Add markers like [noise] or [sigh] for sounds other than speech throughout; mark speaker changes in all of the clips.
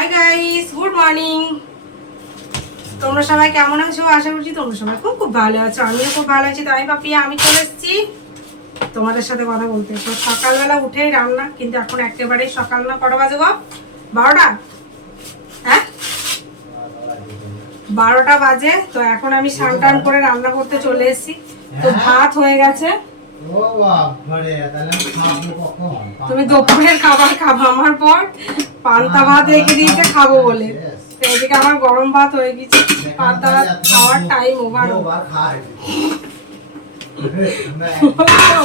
Speaker 1: Hi guys good morning তোমরা সবাই কেমন আছো? আশা করছি তোমরা সবাই খুব খুব ভালো আছো। আমিও খুব ভালো আছি। তাই পাপিয়া আমি চলে এসেছি। তোমাদের সাথে কথা বলতে। তো সকালবেলা উঠেই রান্না, কিন্তু এখন একেবারে সকাল না। কটা বাজে গো? বারোটা? হ্যাঁ? বারোটা বাজে। তো এখন আমি স্নান টান করে রান্না করতে চলে এসেছি। তো ভাত হয়ে গেছে। তুমি দুপুরের খাবার খাব আমার পর পান্তা ভাত রেখে দিয়েছে খাব বলে। এদিকে আমার গরম ভাত হয়ে গেছে পান্তা ভাত খাওয়ার টাইম [laughs] ওভার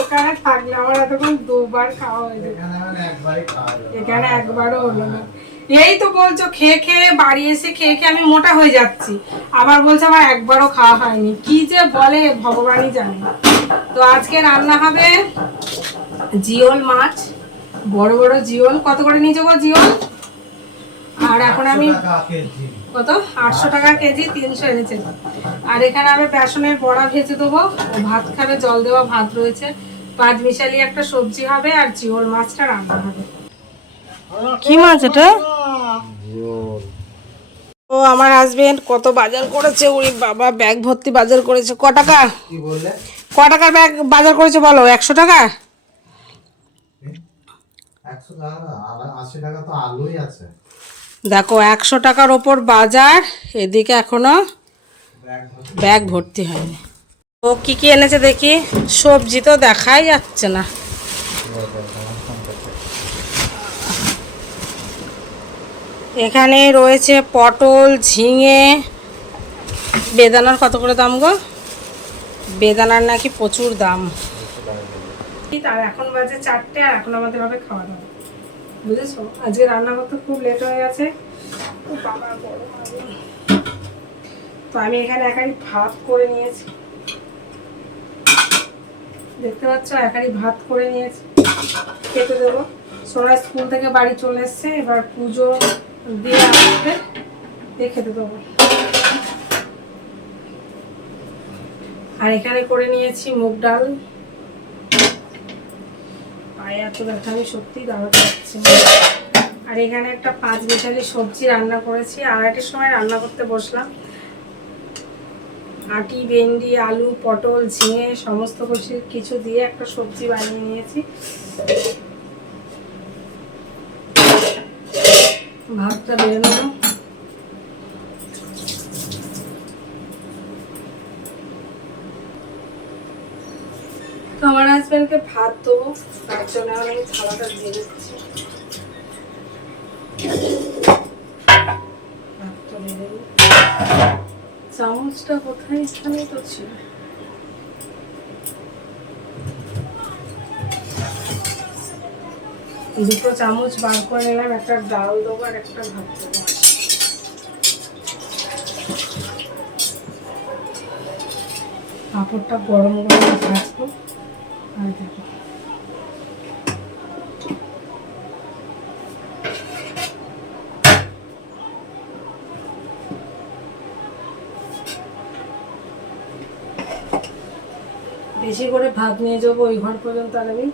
Speaker 1: ওখানে থাকলে আমার এতক্ষণ দুবার খাওয়া হয়ে যেত।
Speaker 2: এখানে একবারই খাওয়া যাবে।
Speaker 1: এখানে একবারও হলো না। এই তো বলছো খেয়ে খেয়ে বাড়ি এসে খেয়ে খেয়ে আমি মোটা হয়ে যাচ্ছি। আবার বলছে আমার একবারও খাওয়া হয়নি। কি যে বলে ভগবানই জানে। তো আজকে রান্না হবে জিওল মাছ বড় বড় জিওল। কত করে নিয়ে যাব জিওল? আর এখন আমি
Speaker 2: 800 টাকা কেজি।
Speaker 1: কত? আটশো টাকা কেজি তিনশো এনেছে। আর এখানে আমি বেসনের বড়া ভেজে দেবো। ভাত খাবে জল দেওয়া ভাত রয়েছে। পাঁচ মিশালি একটা সবজি হবে আর জিওল মাছটা রান্না হবে। কি মাছ এটা? ও আমার হাজবেন্ড কত বাজার করেছে ওই বাবা ব্যাগ ভর্তি বাজার করেছে। ক টাকা?
Speaker 2: কি বললে?
Speaker 1: ক টাকার ব্যাগ বাজার করেছে বলো? একশো টাকা? দেখো একশো টাকার ওপর বাজার এদিকে এখনও।
Speaker 2: ব্যাগ ভর্তি
Speaker 1: হয়নি। ও কি কি এনেছে দেখি? সবজি তো দেখাই যাচ্ছে না। এখানে রয়েছে পটল ঝিঙে। বেদানার কত করে দাম গো? বেদানার নাকি প্রচুর দাম। আর এখন বাজে চারটে, আর এখন আমাদের হবে খাওয়া দাওয়া বুঝেছ? আজকে রান্না করতে খুব লেট হয়ে গেছে। তো আমি এখানে একাই ভাত করে নিয়েছি। দেখতে পাচ্ছ একাই ভাত করে নিয়েছি। খেতে দেবো। সোনা স্কুল থেকে বাড়ি চলে এসছে, এবার পুজো দিয়ে আসবে দিয়ে খেতে দেবো। আর এখানে করে নিয়েছি মুগ ডাল। পায়ে এত ব্যথা, আমি সত্যিই দাঁড়াতে পারছি আর এখানে একটা পাঁচ মিশালি সবজি রান্না করেছি। আড়াইটের সময় রান্না করতে বসলাম। আটি, ভেন্ডি, আলু, পটল, ঝিঙে, সমস্ত কিছু দিয়ে একটা সবজি বানিয়ে নিয়েছি। ভাতটা বেড়ে নেব তো আমার ভাত দেবো, তার জন্য এখন আমি থালাটা দিয়ে দিচ্ছি। চামচটা কোথায়? এখানেই তো ছিল। দুটো চামচ বার করে নিলাম, একটা ডাল দেবো আর একটা ভাত দেবো। পাঁপড়টা গরম গরম দেখো বেশি করে ভাত নিয়ে যাব, ওই ঘর পর্যন্ত আর আমি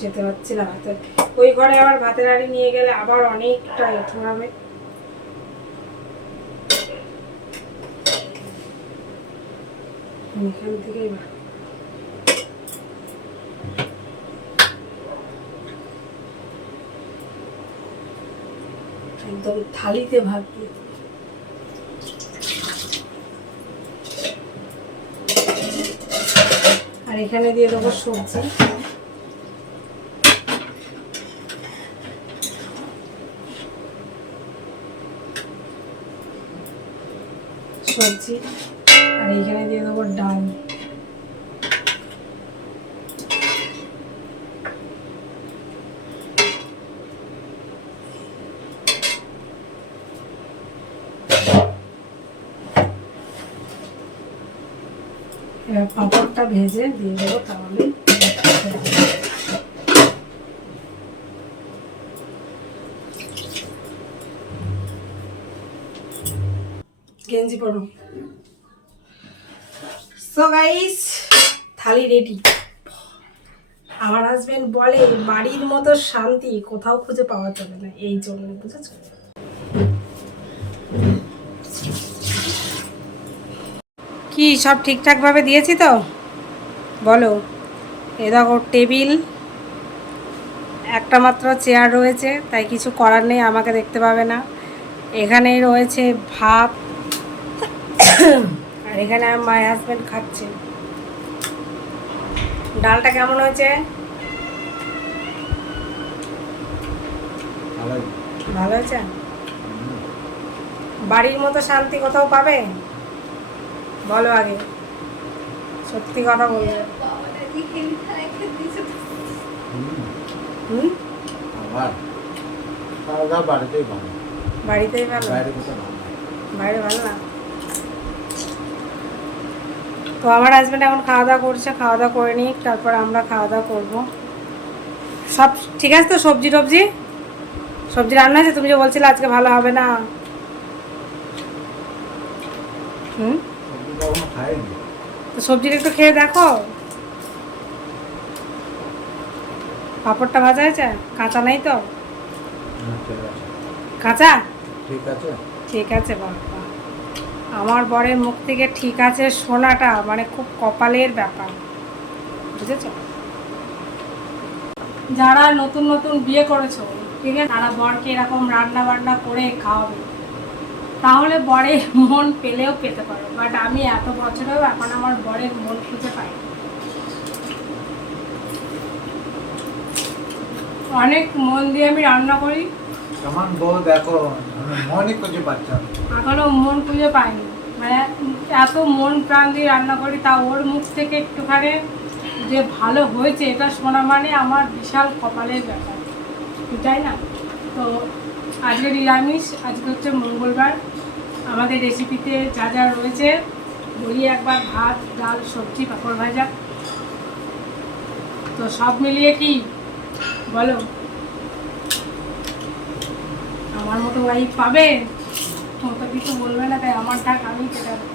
Speaker 1: যেতে পারছি না হাতে ওই ঘরে আবার ভাতের হাঁড়ি নিয়ে গেলে আবার অনেকটা এঁঠো হবে এখান থেকেই ভাত একদম থালিতে ভাগ দিয়ে আর এখানে দিয়ে দেবো সবজি। সবজি। আর এইখানে দিয়ে দেবো ডাল এবার পাঁপড়টা ভেজে দিয়ে দেবো তাহলে। গেঞ্জি পরো। সো গাইস থালি রেডি আমার হাজবেন্ড বলে বাড়ির মতো শান্তি, কোথাও খুঁজে পাওয়া যাবে না। এই জন্য বুঝেছ? কি সব ঠিকঠাকভাবে দিয়েছি তো? বলো। এ দেখো টেবিল একটা মাত্র চেয়ার রয়েছে তাই কিছু করার নেই আমাকে দেখতে পাবে না। এখানেই রয়েছে ভাত আর এখানে আমার মায়ের হাজব্যান্ড খাচ্ছে। ডালটা কেমন হয়েছে? ভালো হয়েছে? বাড়ির মতো শান্তি কোথাও পাবে? বলো আগে। সত্যি কথা বলবে
Speaker 2: বাড়িতেই ভালো।
Speaker 1: বাড়িতেই ভালো।
Speaker 2: বাইরে ভালো না।
Speaker 1: তো আমার হাজব্যান্ড এখন খাওয়া দাওয়া করছে খাওয়া দাওয়া করে নিই তারপর আমরা খাওয়া দাওয়া করব। সব ঠিক আছে তো সবজি টবজি? সবজি রান্না আছে তুমি যে বলছিলে আজকে ভালো হবে না। হুম
Speaker 2: সবজি তো এখনও খাইনি
Speaker 1: তো সবজিটা একটু খেয়ে দেখো। পাঁপড়টা ভাজা হয়েছে? কাঁচা নাই তো?
Speaker 2: আছে।
Speaker 1: কাঁচা?
Speaker 2: ঠিক আছে।
Speaker 1: ঠিক আছে বাবা আমার বরের মুখ থেকে ঠিক আছে শোনাটা মানে খুব কপালের ব্যাপার। বুঝেছ? যারা নতুন নতুন বিয়ে করেছ ঠিক আছে? তারা বরকে এরকম রান্না বান্না করে খাওয়াবে। তাহলে বরের মন পেলেও পেতে পারো। বাট আমি এত বছরেও এখন আমার বরের মন খুঁজে পাই অনেক মন দিয়ে আমি রান্না করি।
Speaker 2: কেমন বউ দেখো মনই খুঁজে পাচ্ছি।
Speaker 1: এখনও মন খুঁজে পাইনি। মানে এত মন প্রাণ দিয়ে রান্না করি তা ওর মুখ থেকে একটুখানি যে ভালো হয়েছে এটা শোনা মানে আমার বিশাল কপালের ব্যাপার। তাই না? তো আজকে নিরামিষ আজকে হচ্ছে মঙ্গলবার। আমাদের রেসিপিতে যা যা রয়েছে বলি একবার ভাত ডাল সবজি পাঁপড় ভাজা তো সব মিলিয়ে কি বলো আমার মতো ওয়াইফ পাবে তো কিছু বলবে না তাই আমার টাক আমি দেবো।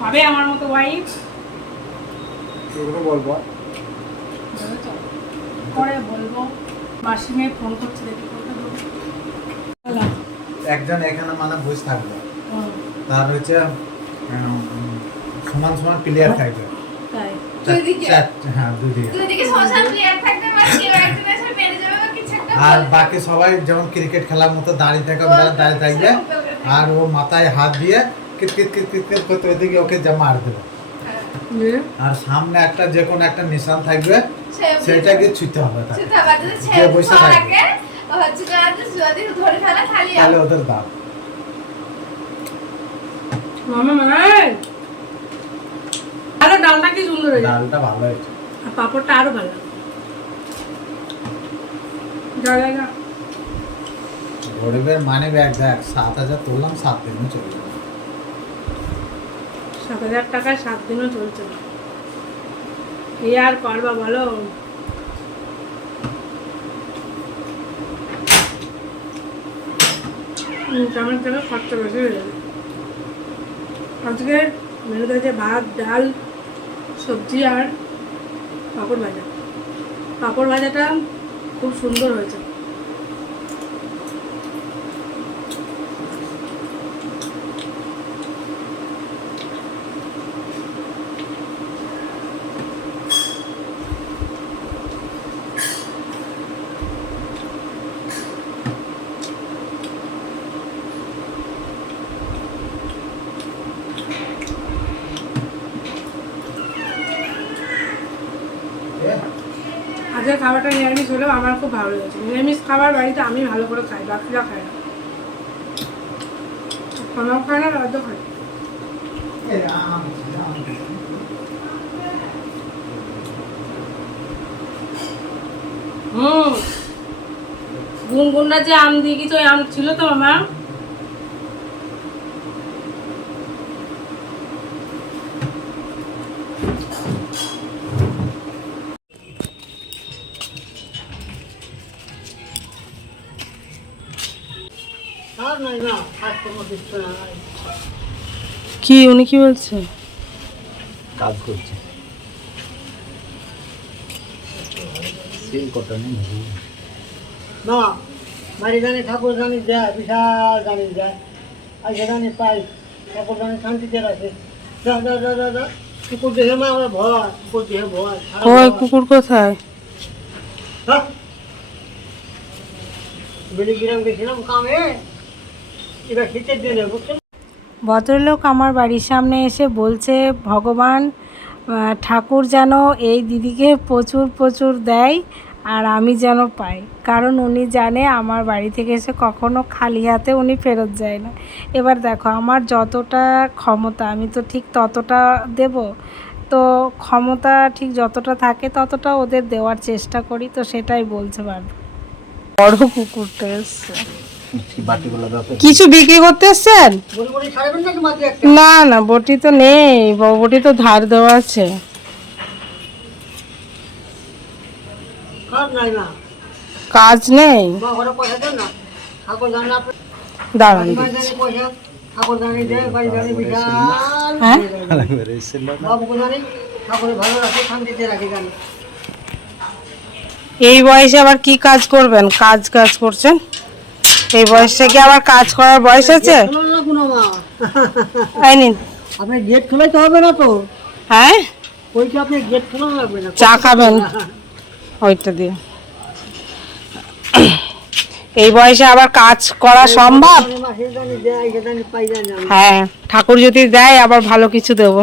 Speaker 1: পাবে আমার মতো ওয়াইফ
Speaker 2: বলব?
Speaker 1: পরে বলব মাসি মেয়ে ফোন করছে দেখি।
Speaker 2: একজন এখানে মানে বসে থাকবে তার হচ্ছে সমান সমান প্লেয়ার থাকবে। হ্যাঁ আর বাকি সবাই যেমন ক্রিকেট খেলার মতো দাঁড়িয়ে থাকে দাঁড়িয়ে থাকবে। আর ও মাথায় হাত দিয়ে কিত কিত কিত কিত কিত করতে ওইদিকে ওকে যা মার দেবে। আর সামনে একটা যে কোনো একটা নিশান থাকবে সেটাকে ছুঁতে হবে যে বসে থাকবে।
Speaker 3: রাখে, হচ্ছে যদি ধরে ফেলা খালি
Speaker 2: তাহলে ওদের দাম
Speaker 1: মামা মানে আরে ডালটা কি সুন্দর হয়েছে?
Speaker 2: ডালটা ভালো হয়েছে।
Speaker 1: আর পাঁপড়টা আরও ভালো। জলে
Speaker 2: গরিবের মানে ব্যাগ দেখ সাত হাজার তুললাম সাত দিনও চলে যাবে
Speaker 1: সাত হাজার টাকায় সাত দিনও চলছে এই আর করবা বলো? চামের থেকে খরচা বেশি হয়ে যাবে আজকে মেনুতে আছে ভাত, ডাল, সবজি আর পাঁপড় ভাজা। পাঁপড় ভাজাটা খুব সুন্দর হয়েছে
Speaker 2: এ,
Speaker 1: আজকে খাবারটা নিরামিষ হলেও আমার খুব ভালো লেগেছে। নিরামিষ খাবার বাড়িতে আমি ভালো করে খাই, বাকিরা খায় না। আমার গুনগুনটা যে আম দিয়ে কিছু আম ছিল তো মামা কি উনি কি বলছে?
Speaker 2: কাজ করছে।
Speaker 4: না বাড়ি জানি ঠাকুর জানি দেয় বিশাল জানি দেয় আর সেখানে পাই ঠাকুর জানি শান্তিতে রাখে। যা যা যা যা যা কুকুর দেখে মা আমরা ভয় কুকুর দেখে ভয় ভয়।
Speaker 1: কুকুর কোথায়?
Speaker 4: হ্যাঁ? বেলিগ্রাম গেছিলাম কামে। এবার শীতের দিনে বুঝছেন?
Speaker 1: ভদ্রলোক আমার বাড়ির সামনে এসে বলছে ভগবান ঠাকুর যেন এই দিদিকে প্রচুর প্রচুর দেয় আর আমি যেন পাই। কারণ উনি জানে আমার বাড়ি থেকে এসে কখনো খালি হাতে উনি ফেরত যায় না। এবার দেখো আমার যতটা ক্ষমতা আমি তো ঠিক ততটা দেব তো ক্ষমতা ঠিক যতটা থাকে ততটা ওদের দেওয়ার চেষ্টা করি তো সেটাই বলছে বারবার। বড় কুকুরটা এসছে। কিছু বিক্রি করতে এসছেন?
Speaker 4: বলি বলি ছাড়বেন নাকি মাঝে একটা
Speaker 1: না না বটি তো নেই বটি তো ধার দেওয়া আছে।
Speaker 4: কাজ নাই
Speaker 1: দাঁড়ান হ্যাঁ? এই বয়সে আবার কি কাজ করবেন? কাজ কাজ করছেন? এই বয়সে কি আবার কাজ করার বয়স আছে? নিন।
Speaker 4: আপনি গেট খোলাইতে হবে না তো।
Speaker 1: হ্যাঁ?
Speaker 4: ওইটা আপনি গেট খোলা লাগবে না।
Speaker 1: চা খাবেন? ওইটা দিয়ে। এই বয়সে আবার কাজ করা সম্ভব? হ্যাঁ ঠাকুর যদি দেয় আবার ভালো কিছু দেবো।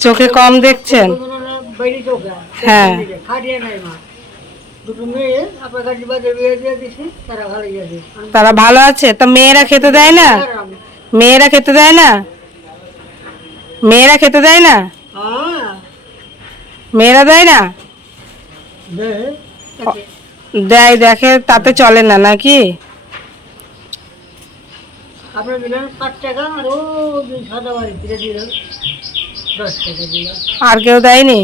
Speaker 1: চোখে কম দেখছেন? হ্যাঁ।
Speaker 4: খাটিয়ে নাই মা দুটো মেয়ে আপনার কাছে বাজে বিয়ে দিয়ে দিছি তারা ভালো গেছে
Speaker 1: তারা ভালো আছে? তা মেয়েরা খেতে দেয় না? মেয়েরা খেতে দেয় না? মেয়েরা খেতে দেয় না?
Speaker 4: হ্যাঁ।
Speaker 1: মেয়েরা দেয় না? দেয়। দেখে তাতে চলে না নাকি?
Speaker 4: আপনার দিলেন পাঁচ টাকা আর ও সাদা বাড়ি ফিরে দিলেন দশ টাকা দিলাম।
Speaker 1: আর কেউ দেয়নি?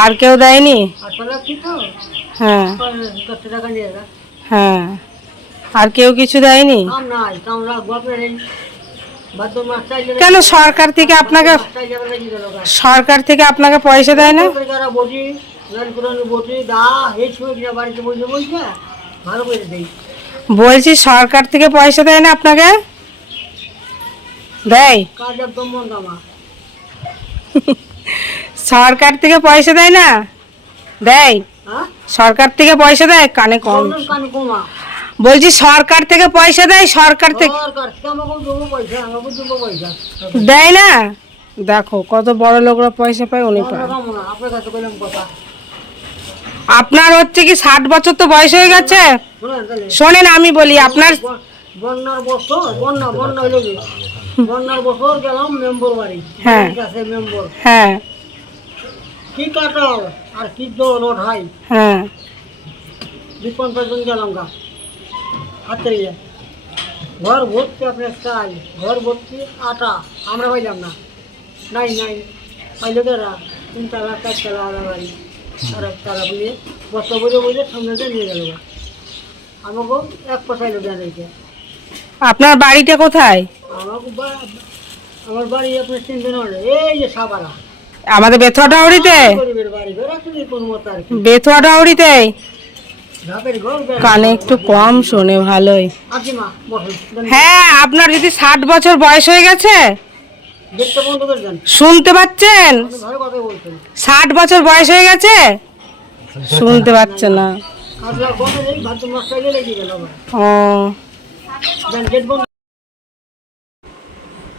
Speaker 1: আর কেউ দেয়নি? হ্যাঁ। হ্যাঁ। আর কেউ কিছু দেয়নি? কেন সরকার থেকে আপনাকে। সরকার থেকে আপনাকে পয়সা দেয় না? বলছি, সরকার থেকে পয়সা দেয় না আপনাকে? দেয়
Speaker 4: কাজ একদম মন্দ আমার
Speaker 1: সরকার থেকে পয়সা দেয় না? দেয়।
Speaker 4: হ্যাঁ?
Speaker 1: সরকার থেকে পয়সা দেয়? কানে কম। বলছি সরকার থেকে পয়সা দেয় সরকার থেকে দেয় না? দেখো কত বড় লোকরা পয়সা পায় উনি পায়।
Speaker 4: আপনার
Speaker 1: হচ্ছে কি ষাট বছর তো বয়স হয়ে গেছে?
Speaker 4: শোনেন
Speaker 1: আমি বলি আপনার
Speaker 4: বন্যার বছর বন্যা বন্যা বন্যার বছর গেলাম মেম্বর বাড়ি।
Speaker 1: হ্যাঁ।
Speaker 4: আছে মেম্বর।
Speaker 1: হ্যাঁ।
Speaker 4: কি কাটাল? আর কি দোল ওঠাই?
Speaker 1: হ্যাঁ।
Speaker 4: বিপন পর্যন্ত গেলাম গা। হাতে। ঘর ভর্তি আপনার চাল ঘর ভর্তি আটা। আমরা পাইলাম না। নাই নাই। পাইলে কেরা তিন তালা চার তালা আলা বাড়ি। তারা তারা নিয়ে বস্তা বলে বলে সামনে নিয়ে গেল গা। আমাকেও এক পয়সাইলো দেন
Speaker 1: আপনার বাড়িটা কোথায়?
Speaker 4: আমাকে আমার বাড়ি আপনার চিনতে এই যে সাবারা।
Speaker 1: আমাদের বেথুয়া
Speaker 4: কি
Speaker 1: বেথুয়া
Speaker 4: বেড়া।
Speaker 1: কানে একটু কম শোনে ভালোই। হ্যাঁ আপনার যদি ষাট বছর বয়স হয়ে গেছে শুনতে পাচ্ছেন?
Speaker 4: আপনি
Speaker 1: ষাট বছর বয়স হয়ে গেছে? শুনতে পাচ্ছে না। ও।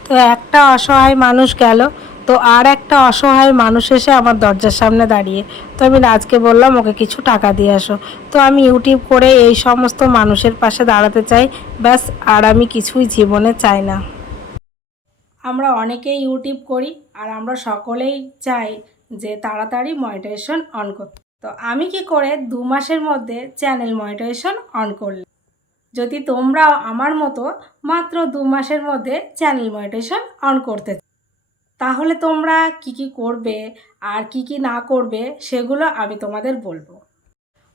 Speaker 1: তো একটা অসহায় মানুষ গেল, তো আর একটা অসহায় মানুষ এসে আমার দরজার সামনে দাঁড়িয়ে, তো আমি আজকে বললাম, ওকে কিছু টাকা দিয়ে আসো। তো আমি ইউটিউব করে এই সমস্ত মানুষের পাশে দাঁড়াতে চাই, ব্যাস, আর আমি কিছুই জীবনে চাই না। আমরা অনেকেই ইউটিউব করি, আর আমরা সকলেই চাই যে তাড়াতাড়ি মনিটাইজেশন অন করতে। তো আমি কি করে দু মাসের মধ্যে চ্যানেল মনিটাইজেশন অন করলাম? যদি তোমরাও আমার মতো মাত্র দু মাসের মধ্যে চ্যানেল মনিটাইজেশন অন করতে তাহলে তোমরা কি কি করবে আর কি কি না করবে সেগুলো আমি তোমাদের বলব।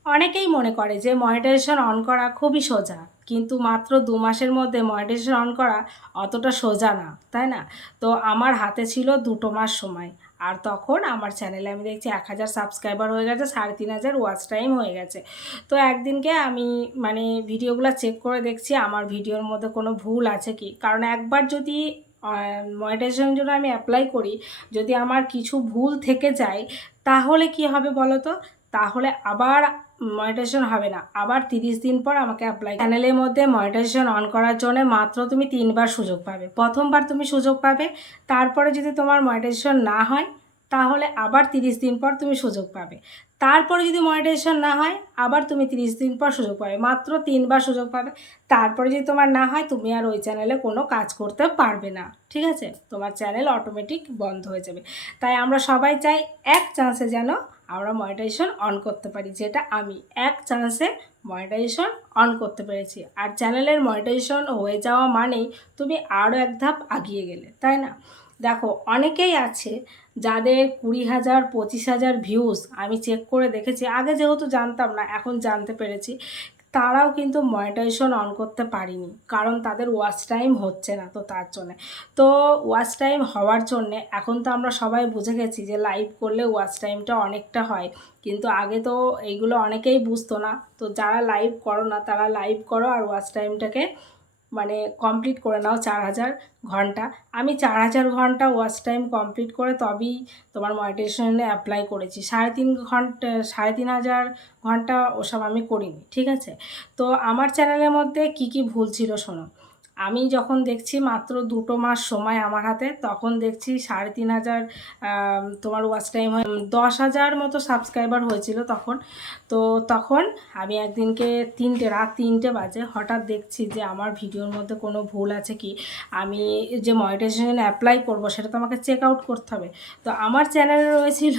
Speaker 1: অনেকেই মনে করে যে মনিটাইজেশন অন করা খুবই সোজা, কিন্তু মাত্র দু মাসের মধ্যে মনিটাইজেশন অন করা অতটা সোজা না, তাই না? তো আমার হাতে ছিল দুটো মাস সময়। আর তখন আমার চ্যানেলে আমি দেখছি এক হাজার সাবস্ক্রাইবার হয়ে গেছে, সাড়ে তিন হাজার ওয়াচ টাইম হয়ে গেছে। তো একদিনকে আমি মানে ভিডিওগুলো চেক করে দেখছি, আমার ভিডিওর মধ্যে কোনো ভুল আছে কি? কারণ একবার যদি মনিটাইজেশনের জন্য আমি অ্যাপ্লাই করি, যদি আমার কিছু ভুল থেকে যায়, তাহলে কি হবে বলো তো তাহলে আবার মনিটাইজেশন হবে না। আবার তিরিশ দিন পর আমাকে অ্যাপ্লাই চ্যানেলের মধ্যে মনিটাইজেশন অন করার জন্য মাত্র তুমি তিনবার সুযোগ পাবে। প্রথমবার তুমি সুযোগ পাবে, তারপরে যদি তোমার মনিটাইজেশন না হয়, তাহলে আবার তিরিশ দিন পর তুমি সুযোগ পাবে। তারপরে যদি মনিটাইজেশন না হয়, আবার তুমি তিরিশ দিন পর সুযোগ পাবে, মাত্র তিনবার সুযোগ পাবে। তারপরে যদি তোমার না হয়, তুমি আর ওই চ্যানেলে কোনো কাজ করতে পারবে না। ঠিক আছে? তোমার চ্যানেল অটোমেটিক বন্ধ হয়ে যাবে। তাই আমরা সবাই চাই এক চান্সে যেন আমরা মনিটাইজেশন অন করতে পারি, যেটা আমি এক চান্সে মনিটাইজেশন অন করতে পেরেছি। আর চ্যানেলের মনিটাইজেশন হয়ে যাওয়া মানেই তুমি আরও এক ধাপ আগিয়ে গেলে, তাই না? দেখো, অনেকেই আছে যাদের কুড়ি হাজার, পঁচিশ হাজার ভিউজ আমি চেক করে দেখেছি, আগে যেহেতু জানতাম না, এখন জানতে পেরেছি তারাও কিন্তু মনিটাইজেশন অন করতে পারিনি। কারণ তাদের ওয়াচ টাইম হচ্ছে না তো তার জন্যে। তো ওয়াচ টাইম হওয়ার জন্যে এখন তো আমরা সবাই বুঝে গেছি যে লাইভ করলে ওয়াচ টাইমটা অনেকটা হয়। কিন্তু আগে তো এইগুলো অনেকেই বুঝতো না। তো যারা লাইভ করো না, তারা লাইভ করো আর ওয়াচ টাইমটাকে মানে কমপ্লিট করে নাও চার হাজার ঘণ্টা। আমি চার হাজার ঘণ্টা ওয়াচ টাইম কমপ্লিট করে তবেই তোমার মনিটাইজেশনে অ্যাপ্লাই করেছি। সাড়ে তিন ঘণ্টা, সাড়ে তিন হাজার ঘণ্টা ওসব আমি করিনি, ঠিক আছে? তো আমার চ্যানেলের মধ্যে কি কি ভুল ছিল শোনো? আমি যখন দেখছি মাত্র দুটো মাস সময় আমার হাতে, তখন দেখছি সাড়ে তিন হাজার তোমার ওয়াচ টাইম হয়, দশ হাজার মতো সাবস্ক্রাইবার হয়েছিল তখন। তো তখন আমি একদিনকে তিনটে, রাত তিনটে বাজে হঠাৎ দেখছি যে আমার ভিডিওর মধ্যে কোনো ভুল আছে কি? আমি যে মনিটাইজেশন অ্যাপ্লাই করব সেটা তো আমাকে চেক আউট করতে হবে। তো আমার চ্যানেলে রয়েছিল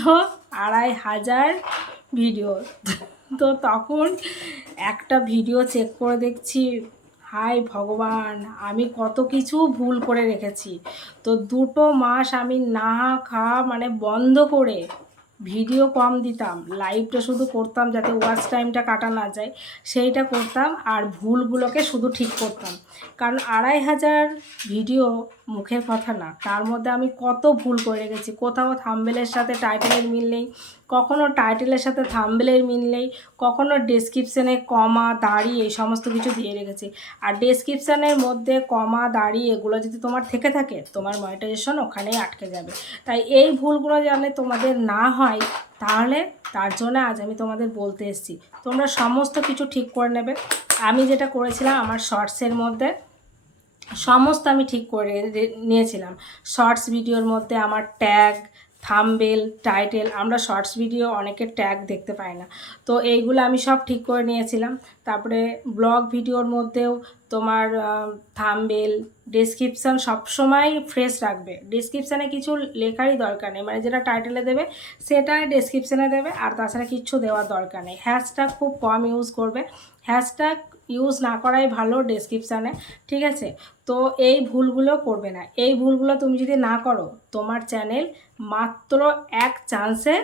Speaker 1: আড়াই হাজার ভিডিও তো তখন একটা ভিডিও চেক করে দেখছি হাই ভগবান, আমি কত কিছু ভুল করে রেখেছি। তো দুটো মাস আমি না খাওয়া মানে বন্ধ করে ভিডিও কম দিতাম লাইভটা শুধু করতাম যাতে ওয়াচ টাইমটা কাটা না যায়, সেইটা করতাম আর ভুলগুলোকে শুধু ঠিক করতাম। কারণ আড়াই হাজার ভিডিও মুখের কথা না, তার মধ্যে আমি কত ভুল করে রেখেছি কোথাও থাম্বেলের সাথে টাইটেলের মিল নেই, কখনো টাইটেলের সাথে থাম্বেলের মিল নেই, কখনো ডেসক্রিপশানে কমা, দাড়ি এই সমস্ত কিছু দিয়ে রেখেছি। আর ডেসক্রিপশানের মধ্যে কমা, দাড়ি এগুলো যদি তোমার থেকে থাকে, তোমার মনিটাইজেশন ওখানেই আটকে যাবে। তাই এই ভুলগুলো জানে তোমাদের না হয় তাহলে তার জন্য আজ আমি তোমাদের বলতে এসেছি। তোমরা সমস্ত কিছু ঠিক করে নেবে। আমি যেটা করেছিলাম, আমার শর্টসের মধ্যে সমস্ত আমি ঠিক করে নিয়েছিলাম। শর্টস ভিডিওর মধ্যে আমার ট্যাগ থাম্বেল, টাইটেল, আমরা শর্টস ভিডিও অনেকের ট্যাগ দেখতে পাই না। তো এইগুলো আমি সব ঠিক করে নিয়েছিলাম। তারপরে ব্লগ ভিডিওর মধ্যেও তোমার থামবেল ডেসক্রিপশান সবসময় ফ্রেশ রাখবে। ডেসক্রিপশানে কিছু লেখারই দরকার নেই। মানে যেটা টাইটেলে দেবে সেটাই ডেসক্রিপশানে দেবে, আর তাছাড়া কিচ্ছু দেওয়ার দরকার নেই। হ্যাশট্যাগ খুব কম ইউজ করবে। হ্যাশট্যাগ ইউজ না করাই ভালো ডেসক্রিপশানে ঠিক আছে? তো এই ভুলগুলো করবে না। এই ভুলগুলো তুমি যদি না করো, তোমার চ্যানেল মাত্র এক চান্সে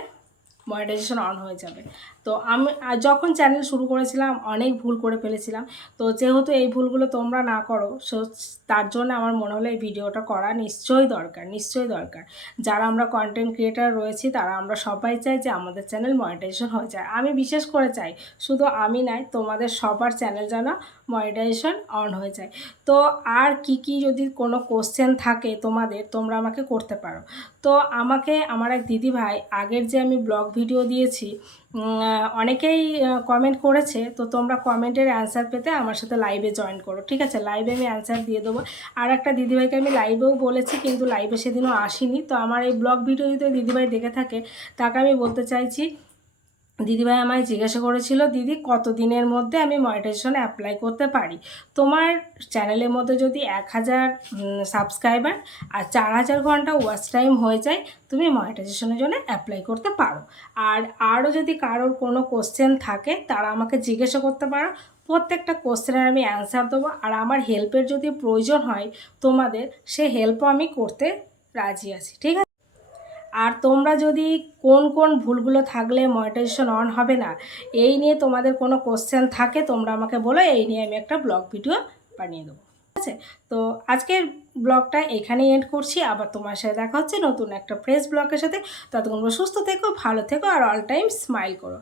Speaker 1: মনিটাইজেশন অন হয়ে যাবে। তো আমি যখন চ্যানেল শুরু করেছিলাম, অনেক ভুল করে ফেলেছিলাম। তো যেহেতু এই ভুলগুলো তোমরা না করো, সো, তার জন্য আমার মনে হলো এই ভিডিওটা করা নিশ্চয়ই দরকার নিশ্চয়ই দরকার। যারা আমরা কন্টেন্ট ক্রিয়েটার রয়েছি, তারা আমরা সবাই চাই যে আমাদের চ্যানেল মনিটাইজেশন হয়ে যায়। আমি বিশেষ করে চাই, শুধু আমি নাই তোমাদের সবার চ্যানেল যেন মনিটাইজেশন অন হয়ে যায়। তো আর কি কি যদি কোনো কোশ্চেন থাকে তোমাদের, তোমরা আমাকে করতে পারো। তো আমাকে, আমার এক দিদি ভাই আগের যে আমি ব্লগ ভিডিও দিয়েছি অনেকেই কমেন্ট করেছে, তো তোমরা কমেন্টের অ্যান্সার পেতে আমার সাথে লাইভে জয়েন করো, ঠিক আছে? লাইভে আমি অ্যান্সার দিয়ে দেবো। আর একটা দিদিভাইকে আমি লাইভেও বলেছি, কিন্তু লাইভে সেদিনও আসিনি। তো আমার এই ব্লগ ভিডিও যদি দিদিভাই দেখে থাকে, তাকে আমি বলতে চাইছি দিদিভাই আমায় জিজ্ঞাসা করেছিল, দিদি কত দিনের মধ্যে আমি মনিটাইজেশন অ্যাপ্লাই করতে পারি? তোমার চ্যানেলের মধ্যে যদি এক হাজার সাবস্ক্রাইবার আর চার হাজার ঘণ্টা ওয়াচ টাইম হয়ে যায়, তুমি মনিটাইজেশনের জন্য অ্যাপ্লাই করতে পারো। আর আরও যদি কারোর কোনো কোশ্চেন থাকে, তারা আমাকে জিজ্ঞাসা করতে পারো। প্রত্যেকটা কোশ্চেনের আমি অ্যান্সার দেবো। আর আমার হেল্পের যদি প্রয়োজন হয় তোমাদের, সে হেল্পও আমি করতে রাজি আছি, ঠিক আছে? আর তোমরা যদি কোন কোন ভুলগুলো থাকলে মনিটাইজেশন অন হবে না, এই নিয়ে তোমাদের কোনো কোশ্চেন থাকে, তোমরা আমাকে বলো, এই নিয়ে আমি একটা ব্লগ ভিডিও বানিয়ে দেবো। ঠিক আছে? তো আজকের ব্লগটা এখানেই এন্ড করছি। আবার তোমার সাথে দেখা হচ্ছে নতুন একটা ফ্রেশ ব্লগের সাথে। ততক্ষণ সুস্থ থেকো, ভালো থেকো, আর অল টাইম স্মাইল করো।